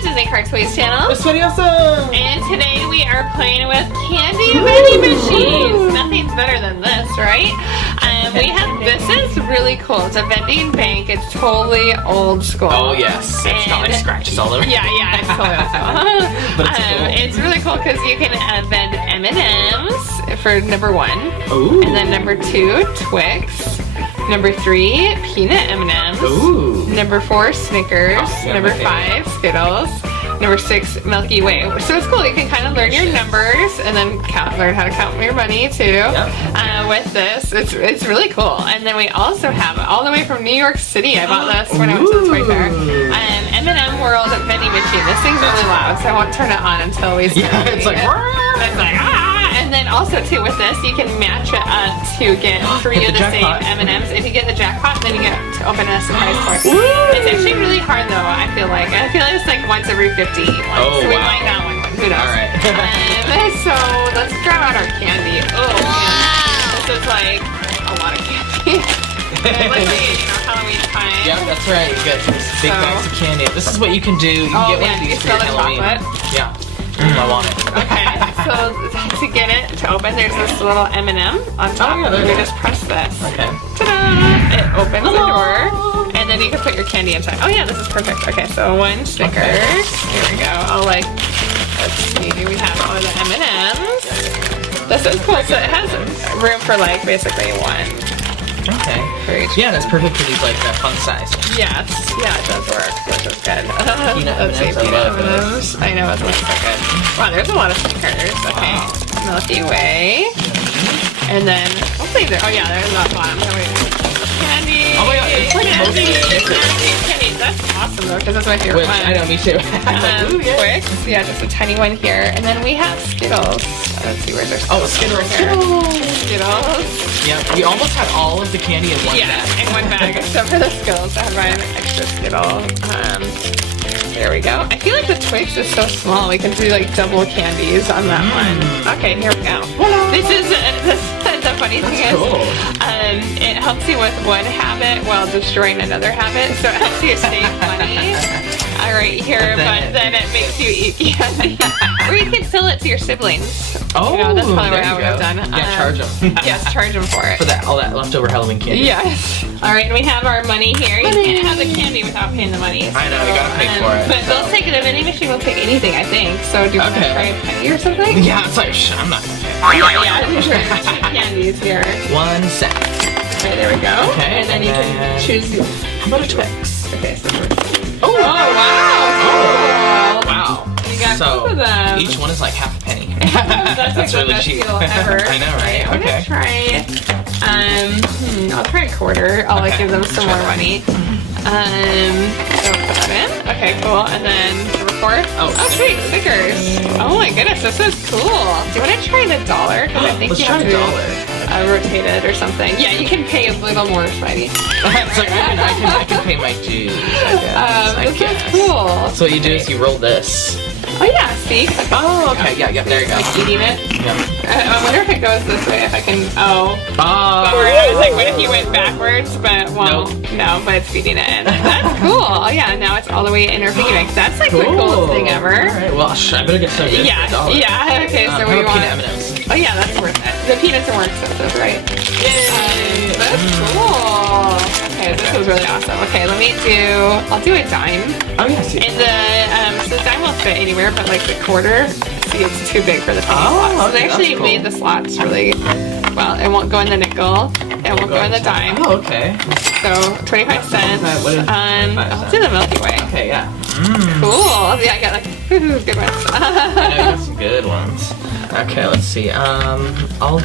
DisneyCarToys channel. It's pretty awesome! And today we are playing with candy vending machines. Nothing's better than this, right? This is really cool. It's a vending bank. It's totally old school. Oh yes, it's got like scratches all over. Yeah, it's totally old school. But it's cool. It's really cool because you can vend M&Ms for number 1. Ooh. And then number 2, Twix. Number 3, peanut M&Ms. Ooh. Number 4, Snickers. Oh, yeah, Number 5, Skittles. Number 6, Milky Way. So it's cool. You can kind of learn your numbers and then learn how to count your money too. Yep. With this, it's really cool. And then we also have all the way from New York City. I bought this when I went to the toy fair. M&Ms World vending machine. This thing's really loud, so I won't turn it on until we start. Yeah, it's like. It's like And then also too with this, you can match it up to get 3 of the same M&Ms. If you get the jackpot, then you get to open a surprise toy. It's actually really hard though. I feel like it's like once every 50. Oh, so we wow. might not win one. Who knows? All right. So let's grab out our candy. Oh man, this is like a lot of candy. Let's see, Halloween time. Yeah, that's right. You got these big bags of candy. This is what you can do. You can get one of these for your Halloween. Yeah. I want it. Okay, so to get it to open, there's this little M&M on top. You just press this. Okay. Ta-da! It opens the door, and then you can put your candy inside. Oh yeah, this is perfect. Okay, so 1 Snickers. Okay. Here we go. Let's see. We have all of the M&Ms. This is cool. So it has room for like basically 1. Okay. For each. Yeah, that's perfect for these like fun size. Yes. Yeah, it does work. This is good. Peanut Let's see, M&Ms, I peanut love those. M&Ms. I know, it looks so good. Wow, there's a lot of Snickers. Okay. Wow. Milky Way. And then, hopefully there's not bottom. Candy. Oh my god, it's like mostly Snickers. Candy. That's awesome though, because that's my favorite one. I know, me too. Twix. Yeah, just a tiny one here. And then we have Skittles. Let's see, where's our Skittles? Skittles. Yeah, we almost had all of the candy in one bag. Yeah, in one bag, except for the Skittles. I have my extra Skittle. There we go. I feel like the Twix is so small. We can do like double candies on that one. Okay, here we go. This is the funny thing is, it helps you with one habit while destroying another habit. So it helps you save money. Right here, but then it makes you eat candy. Or you can sell it to your siblings. Oh, that's probably what I would have done. Yeah, charge them. Yes, charge them for it. For all that leftover Halloween candy. Yes. All right, and we have our money here. You can't have the candy without paying the money. I know, you gotta pay for it. But they'll take it. The vending machine will take anything, I think. So do you want to try a penny or something? Yeah, it's like, I'm not gonna pay. Yeah, I'm sure. Cheap candies here. 1 sec. Okay, there we go. Okay, and then you can choose. How about a Twix? Okay, so Oh, wow. Oh, wow. You got so both of them. Each one is like half a penny. That's really the best cheap. deal ever. I know, right? I'm gonna try. I'll try a quarter. I'll like give them some more money. So put that in. Okay, cool. And then number 4. Oh, sweet, Snickers. Oh my goodness, this is cool. Do you want to try the $1? Because I think Let's you try have to rotate it or something. Yeah, you can pay a little more, Spidey. It's like I can pay my dues. I guess. This is cool. So what you do is you roll this. Oh yeah, see? Oh, okay, yeah, there you go. Like eating it. Yeah. I wonder if it goes this way. If I can. Oh. I was like, what if you went backwards? But no, but it's feeding it in. That's cool. Oh yeah, now it's all the way in our piggy bank. That's like the coolest thing ever. All right, well, I better get some good. Yeah. Okay, so we want peanut M&Ms. Oh yeah, that's worth it. The peanuts are more expensive, right? Yay! That's cool. Okay, this is really awesome. Okay, I'll do a dime. Oh yeah, see. And the dime will fit anywhere, but like the quarter, see, it's too big for the penny slots. So they actually made the slots really well. It won't go in the nickel. It won't go in the dime. Oh, okay. So 25 cents. I'll do the Milky Way. Okay, yeah. Cool. Yeah, I got like good ones. I know you got some good ones. Okay, let's see. I'll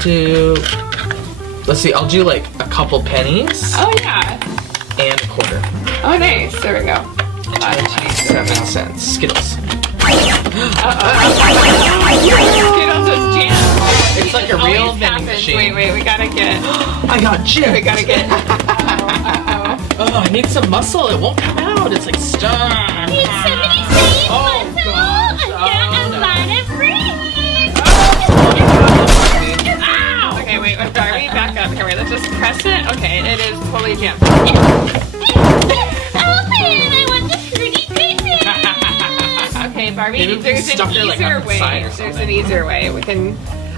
do like a couple pennies. Oh yeah. And a quarter. Oh nice. There we go. 27 cents. Skittles. Skittles is jam. It's like a real vending machine. Wait, we gotta get. I got gypped. We gotta get. Oh, I need some muscle. It won't come out. It's like stuck. Did somebody say muscle? I got a lot of brains. Ow! Okay, wait, Barbie, back up. Here, wait, let's just press it. Okay, it is totally jammed. Open! I want the fruity pieces. Barbie. Maybe There's an stuff it, like, easier on the way. side or There's an something. easier way. We can.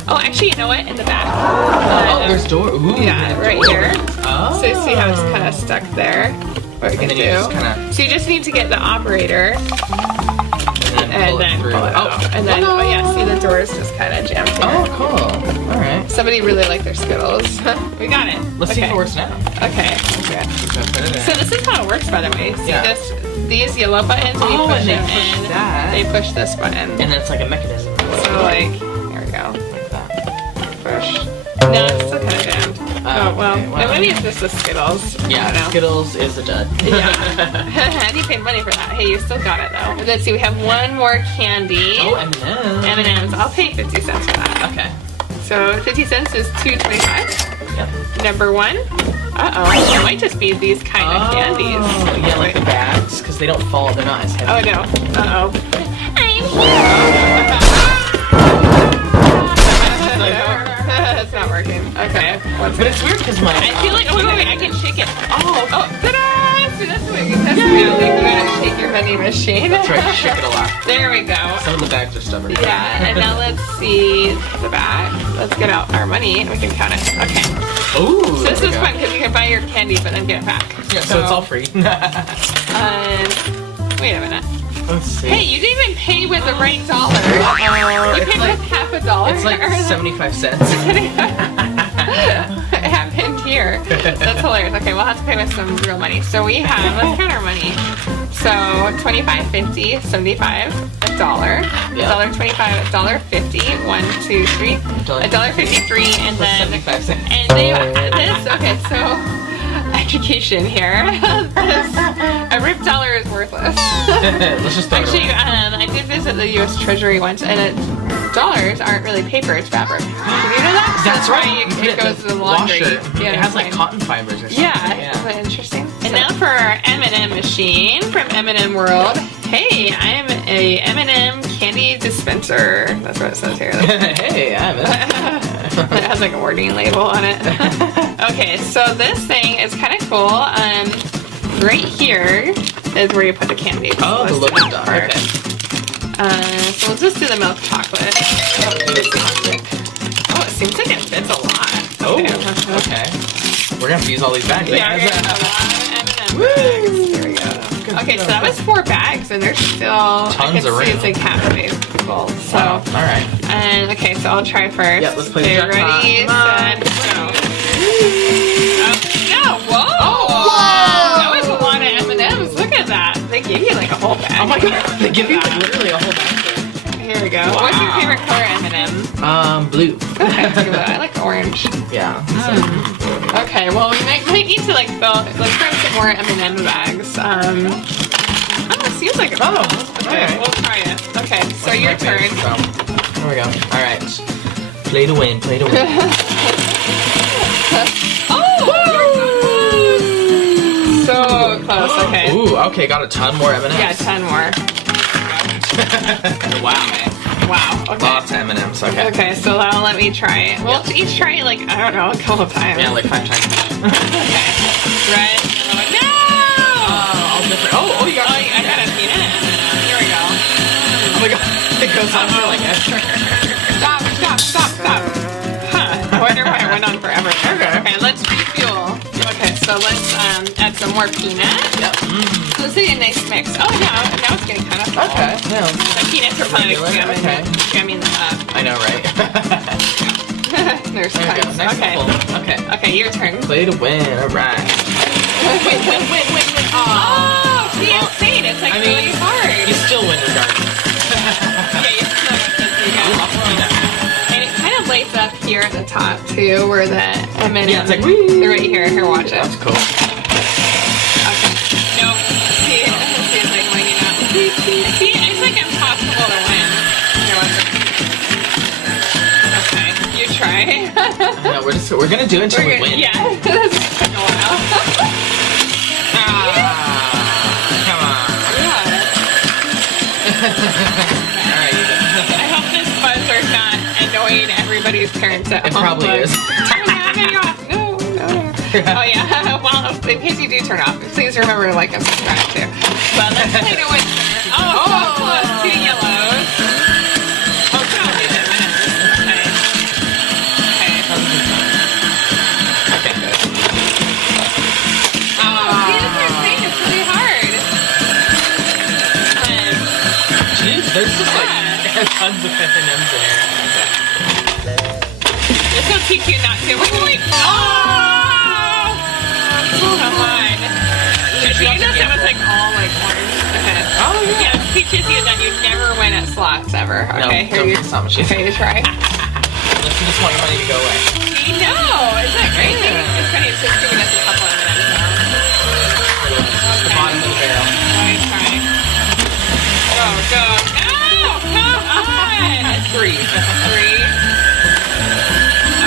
Oh, actually, you know what? In the back. Oh, there's door. Ooh, Yeah, there's right doors. here. Oh. So see how it's kind of stuck there? What we can then do. you just kinda- So you just need to get the operator and then through. pull it out. And then, oh yeah, see the doors just kind of jammed here. Oh, cool. All right. Somebody really liked their Skittles. We got it. Let's see if it works now. Okay. Okay. Put it in. So this is how it works, by the way. See Yeah. these yellow buttons, and you Oh, push and they them push in. that. They push this button. And then it's like a mechanism. So like, here we go. Like that. Push. No, it's still kind of jammed. Oh, well, okay, well. maybe it's just the Skittles. I don't Yeah, know. Skittles is a dud. Yeah. And you paid money for that. Hey, you still got it though. Let's see, we have one more candy. Oh, M&Ms. M&Ms. I'll pay 50 cents for that. Okay. So 50 cents is $2.25. Yep. Number one. Uh-oh. It might just be these kind of candies. Oh, yeah, like the bags, because they don't fall. They're not as heavy. Oh no. Uh-oh. I'm It's not working. Okay. But it's weird because my. I feel like, oh, wait, I can shake it. Oh, ta-da! See, that's what you test me out. Like, you gotta shake your vending machine. That's right, shake it a lot. There we go. Some of the bags are stubborn. Yeah, and now let's see the back. Let's get out our money and we can count it. Okay. Ooh. So this is fun because you can buy your candy but then get it back. Yeah, so it's all free. Wait a minute. Let's see. Hey, you didn't even pay with the right dollar. You it's paid like with half a dollar. it's like 75 cents. It happened here. That's hilarious. Okay, we'll have to pay with some real money. So we have, let's count our money. So 25, 50, 75, $1, Yeah. $1.25, $1.50, 1, 2, 3, $1.53, and then 75 cents. and they this okay. So education here. A ripped dollar is worthless. Let's just throw it Actually, away. I did visit the U.S. Treasury once, and dollars aren't really paper; it's fabric. Did you know that? So That's right. It goes to the laundry. Washer. Yeah, It has like fine. cotton fibers or something. Yeah, isn't that interesting? And now for our M&M machine from M&M World. Hey, I'm a M&M candy dispenser. That's what it says here. Hey, I'm It has like a warning label on it. Okay, so this thing is kind of cool. Right here is where you put the candy. Oh, the Let's do loading that dock. part. Okay. So let's just do the milk chocolate. Oh, it seems like it fits a lot. Oh, Okay. okay. We're gonna have to use all these bags. Yeah, we're gonna have a lot of M&M bags. Here we go. Okay, so that was 4 bags, and there's still I Tons can of see room. it's like halfway full. So, All right. and okay, so I'll try first. Yeah, let's play the Okay, jackpot. ready, Come on. set, go. No, whoa! That was a lot of M&Ms. Look at that. They gave you like a whole bag. Oh my god, they give you like literally a whole bag. Here we go. What's your Wow. favorite color M&M? Blue. Okay, blue. I like orange. Yeah. Okay, well we might need to like fill, let's grab some more M&M bags. Oh, it seems like a Oh, okay, alright. we'll try it. Okay, so What's your my favorite? turn. So, here we go. All right. Play to win. Play to win. So close. Okay. Ooh. Okay. Got a ton more M&Ms. Yeah, 10 more. Wow. Wow. Okay. Lots of M&Ms. Okay. Okay, so now let me try it. We'll each try it like, I don't know, a couple times. Yeah, like 5 times. Okay. Right. No! All different. Oh, you got. Oh, I got a peanut. Here we go. Oh my god. It goes on for like extra. Stop. Huh. I wonder why it went on forever. Okay, let's refuel. Okay, so let's add some more peanut. Yep. So this is a nice mix. Oh, now it's getting kind of full. Okay. Yeah. The peanuts are probably Regular, okay. jamming them up. I know, right? There's There we go. tons. Nice Okay. and full. Okay. Okay, your turn. Play to win. All right. Wait. Oh, see, insane. It's like I mean, really hard. You still win regardless. Yeah, you still and it kind of lights up here at the top too, where the M&M. Yeah, it's like, whee! They're right here. Here, watch it. That's cool. Okay. No. See, it's like lighting up. See, it's like impossible to win. Here, watch it. Okay, you try. No, we're gonna do it until we win. Yeah, this took a while. Come on. Yeah. All right. I hope this buzzer's not annoying everybody's parents at It home. probably like, is. Turn it off. No. Oh yeah. Well, in case you do turn off, please remember to like and subscribe too. But let's play to win. Oh, so close. 2 yellow. There's just like tons of M&Ms in here. This will teach you not to. Wait. Oh! Come on. She knows it was like all like orange. Okay. Oh, Yeah, it teaches you that you never win at slots ever. Okay, no, don't you get slot machine. okay to try. Unless you just want your money to go away. No, isn't that crazy? Yeah. It's funny, it's just giving us a couple of minutes now. The bottom of the barrel. Alright, try. Go. Oh, come on! Three.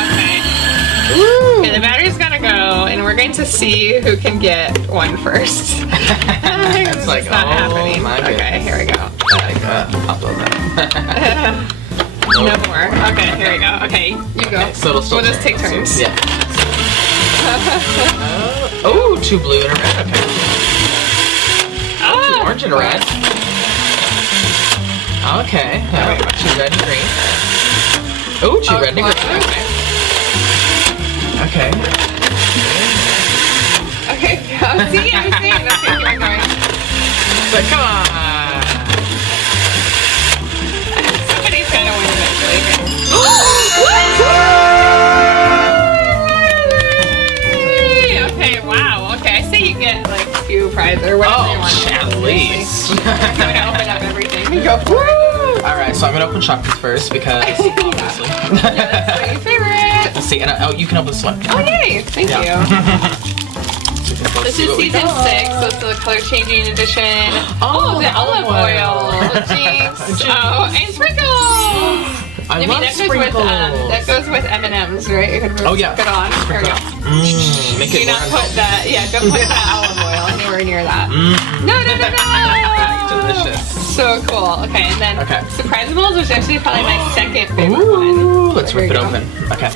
Okay. Woo! Okay, the battery's gotta go, and we're going to see who can get one first. It's like, not oh happening. my goodness. Okay, here we go. Upload that. No more. Okay, here we go. Okay, you go. Okay, so it'll still we'll just turn. take turns. Yeah. Oh, 2 blue and a red. Okay. Oh, 2 orange and a red. Okay. Oh, wait, 2 red and green. Oh, 2 red and green. Okay. Okay. Okay, see, I'm saying. Okay, keep on going. But come on. Somebody's gotta win eventually. Okay, wow. Okay, I say you get like 2 prizes or whatever you Oh, want. at least. I'm gonna open up everything. Go for it. Alright, so I'm gonna open Shopkins first because obviously. Yeah, that's my favorite. Let's see, and oh, you can open this one. Oh, yay. Thank Yeah. you. This is season 6, so it's the color changing edition. Oh, the olive oil. Jinx. Oh, and sprinkles. I love that sprinkles. Goes with M&Ms, right? You can Oh, yeah. put on. There we go. Make Do it not put that. Yeah, don't put that olive oil anywhere near that. No. Delicious. So cool. Okay, and then Okay. Surprizamals, which is actually probably my second favorite one. Ooh, let's There rip you it go. open. Okay.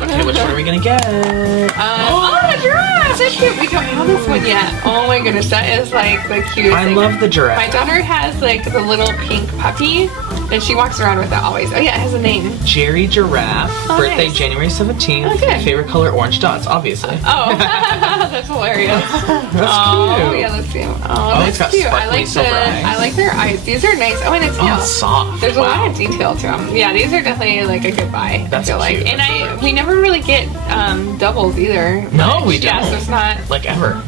Okay, which one are we gonna get? Oh, the giraffe! So cute. We don't have this one yet. Oh my goodness, that is like the cutest I thing. love the giraffe. My daughter has like the little pink puppy, and she walks around with that always. Oh yeah, it has a name. Jerry Giraffe, Oh, birthday nice. January 17th. Oh, good. Favorite color orange dots, obviously. Oh, that's hilarious. That's cute. Yeah, let's see. Oh, Oh, it's that's got cute. I sparkly like silver eyes. I like their eyes. These are nice. Oh, and it's Oh, it's soft. There's a Wow. lot of detail to them. Yeah, these are definitely like a good buy. That's I feel like, cute. and we never really get doubles either. No, we Yeah, don't. so it's not Like ever.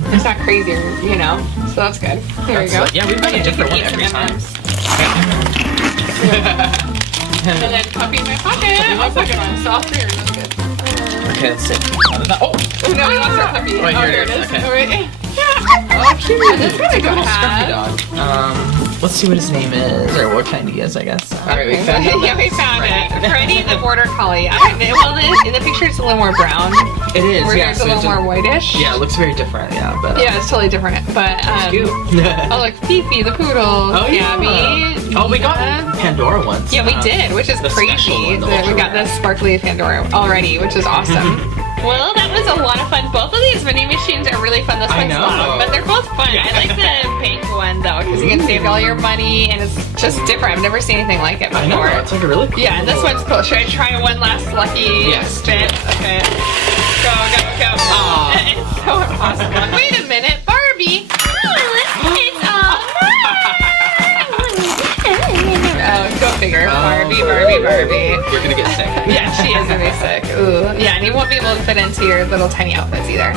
crazy, you know. So that's good. There we go. Yeah, we've got a different one you can every eat time. some M&Ms. And then puppy in my pocket. Also good one. So all 3 are really good. Okay, let's see. Oh! Oh no, he wants our puppy. Oh, here here it is. Okay. Oh, right. Oh, cute. And this one I don't Scruffy have. dog. Let's see what his name is, or what kind he is, I guess. Alright, we found it. Yeah, we found it. Freddie the Border Collie. Well, in the picture it's a little more brown. It is, Where yeah. it's a little more whitish. Yeah, it looks very different, yeah. But, Yeah, it's totally different. But, cute. oh, look, Fifi the poodle. Oh, yeah. Gabby. Oh, we got Nina. Pandora once. Yeah, we did, which is the special crazy. one, the That we ultra got the sparkly Pandora already, which is awesome. Well, that was a lot of fun. Both of these vending machines are really fun. This I one's know. long, but they're both fun. I like the pink one though, because you can save all your money, and it's just different. I've never seen anything like it I know, before. it's like a really cool. Yeah, and this one's cool. Should I try one last lucky spin? Okay. Go. Aw. It's so impossible. Wait a minute, Barbie. It's all Oh, go figure. Oh. Barbie. You're gonna get sick. Yeah, she is gonna be sick. Ooh. Yeah, and you won't be able to fit into your little tiny outfits either.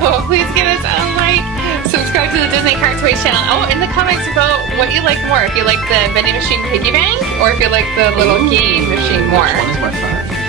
Well, please give us a like, subscribe to the DisneyCarToys channel. Oh, in the comments about what you like more. If you like the vending machine piggy bank, or if you like the little game machine more. Which one is more fun?